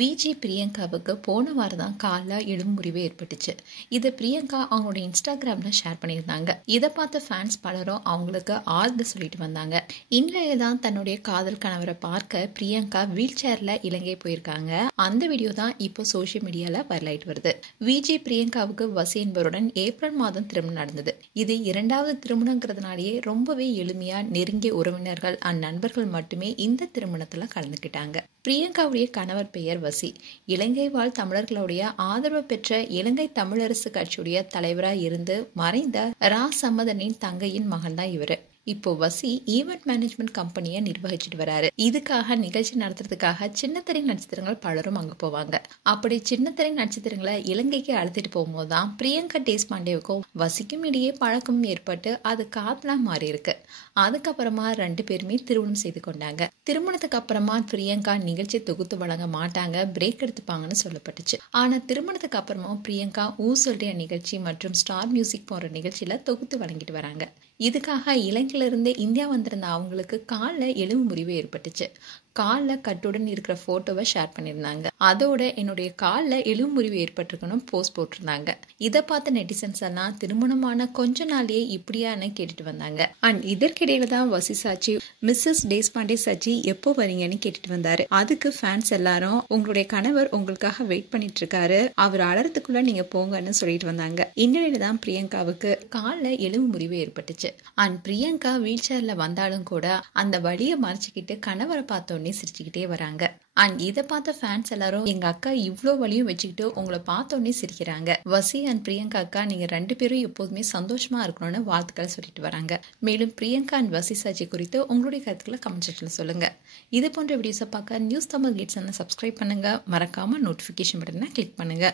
விஜி பிரியங்காவுக்கு போன வாரம் தான் காலில் எலும்பு முறிவு ஏற்பட்டுச்சு. இதை பிரியங்கா அவங்களோட இன்ஸ்டாகிராமில் ஷேர் பண்ணியிருந்தாங்க. இதை பார்த்த ஃபேன்ஸ் பலரும் அவங்களுக்கு ஆறுதல் சொல்லிட்டு வந்தாங்க. இன்றைய தான் தன்னுடைய காதல் கணவரை பார்க்க பிரியங்கா வீல் சேரில் இலங்கை போயிருக்காங்க. அந்த வீடியோ தான் இப்போ சோஷியல் மீடியாவில் வைரல் ஆயிட்டு வருது. விஜி பிரியங்காவுக்கு வசி என்பவருடன் ஏப்ரல் மாதம் திருமணம் நடந்தது. இது இரண்டாவது திருமணங்கிறதுனாலேயே ரொம்பவே எளிமையா நெருங்கிய உறவினர்கள் நண்பர்கள் மட்டுமே இந்த திருமணத்தில் கலந்துக்கிட்டாங்க. பிரியங்காவுடைய கணவர் பெயர் வசி. இலங்கை வாழ் தமிழர்களுடைய ஆதரவு பெற்ற இலங்கை தமிழரசு கட்சியுடைய தலைவராக இருந்து மறைந்த ரா சம்மதனின் தங்கையின் மகன் தான் இவரு. இப்போ வசி ஈவெண்ட் மேனேஜ்மெண்ட் கம்பெனியை நிர்வகிச்சுட்டு வராரு. இதுக்காக நிகழ்ச்சி நடத்துறதுக்காக சின்னத்திரை நட்சத்திரங்கள் பலரும் அங்க போவாங்க. அப்படி சின்னத்திரை நட்சத்திரங்களை இலங்கைக்கு அழைத்துட்டு போகும்போது தான் பிரியங்கா தேஷ்பாண்டேவுக்கும் வசிக்கும் இடையே பழக்கம் ஏற்பட்டு அது காதலா மாறி இருக்கு. அதுக்கப்புறமா 2 பேருமே திருமணம் செய்து கொண்டாங்க. திருமணத்துக்கு அப்புறமா பிரியங்கா நிகழ்ச்சி தொகுத்து வழங்க மாட்டாங்க, பிரேக் எடுத்துப்பாங்கன்னு சொல்லப்பட்டுச்சு. ஆனா திருமணத்துக்கு அப்புறமா பிரியங்கா சொல்ற நிகழ்ச்சி மற்றும் ஸ்டார் மியூசிக் போன்ற நிகழ்ச்சியில தொகுத்து வழங்கிட்டு வராங்க. இதுக்காக இலங்கையிலிருந்து இந்தியா வந்திருந்த அவங்களுக்கு காலில் எலும்பு முறிவு ஏற்பட்டுச்சு. காலில் கட்டுடன் இருக்கிற போட்டோவை ஷேர் பண்ணியிருந்தாங்க. அதோட என்னுடைய காலில் எலும்பு முறிவு ஏற்பட்டிருக்கணும் போஸ்ட் போட்டிருந்தாங்க. இதை பார்த்த நெட்டிசன்ஸ் எல்லாம் திருமணமான கொஞ்ச நாளையே இப்படியான்னு கேட்டுட்டு வந்தாங்க. அண்ட் இதற்கிடையில தான் வசி சாச்சி மிஸ்ஸஸ் தேஷ்பாண்டே சாச்சி எப்போ வரீங்கன்னு கேட்டுட்டு வந்தாரு. அதுக்கு ஃபேன்ஸ் எல்லாரும் உங்களுடைய கணவர் உங்களுக்காக வெயிட் பண்ணிட்டு இருக்காரு, அவர் அலறதுக்குள்ள நீங்க போங்கன்னு சொல்லிட்டு வந்தாங்க. இந்நிலையில தான் பிரியங்காவுக்கு காலில் எலும்பு முறிவு ஏற்பட்டுச்சு. அண்ட் பிரியங்கா வீல் சேர்ல வந்தாலும் கூட அந்த வழியை மறைச்சிக்கிட்டு கணவரை பார்த்தோன்னே சிரிச்சுக்கிட்டே வராங்க. அண்ட் இதை பார்த்த ஃபேன்ஸ் எல்லாரும் எங்க அக்கா இவ்வளோ வழியும் வச்சுக்கிட்டு உங்களை பார்த்தோன்னே சிரிக்கிறாங்க. வசி அண்ட் பிரியங்கா அக்கா நீங்க 2 பேரும் எப்போதுமே சந்தோஷமா இருக்கணும்னு வாழ்த்துக்களை சொல்லிட்டு வராங்க. மேலும் பிரியங்கா அண்ட் வசி சாச்சி குறித்து உங்களுடைய கருத்துக்களை கமெண்ட் செக்ஷன்ல சொல்லுங்க. இது போன்ற வீடியோஸை பார்க்க நியூஸ் தமிழ் கேட்ஸ் சப்ஸ்கிரைப் பண்ணுங்க. மறக்காம நோட்டிபிகேஷன் பட்டனை கிளிக் பண்ணுங்க.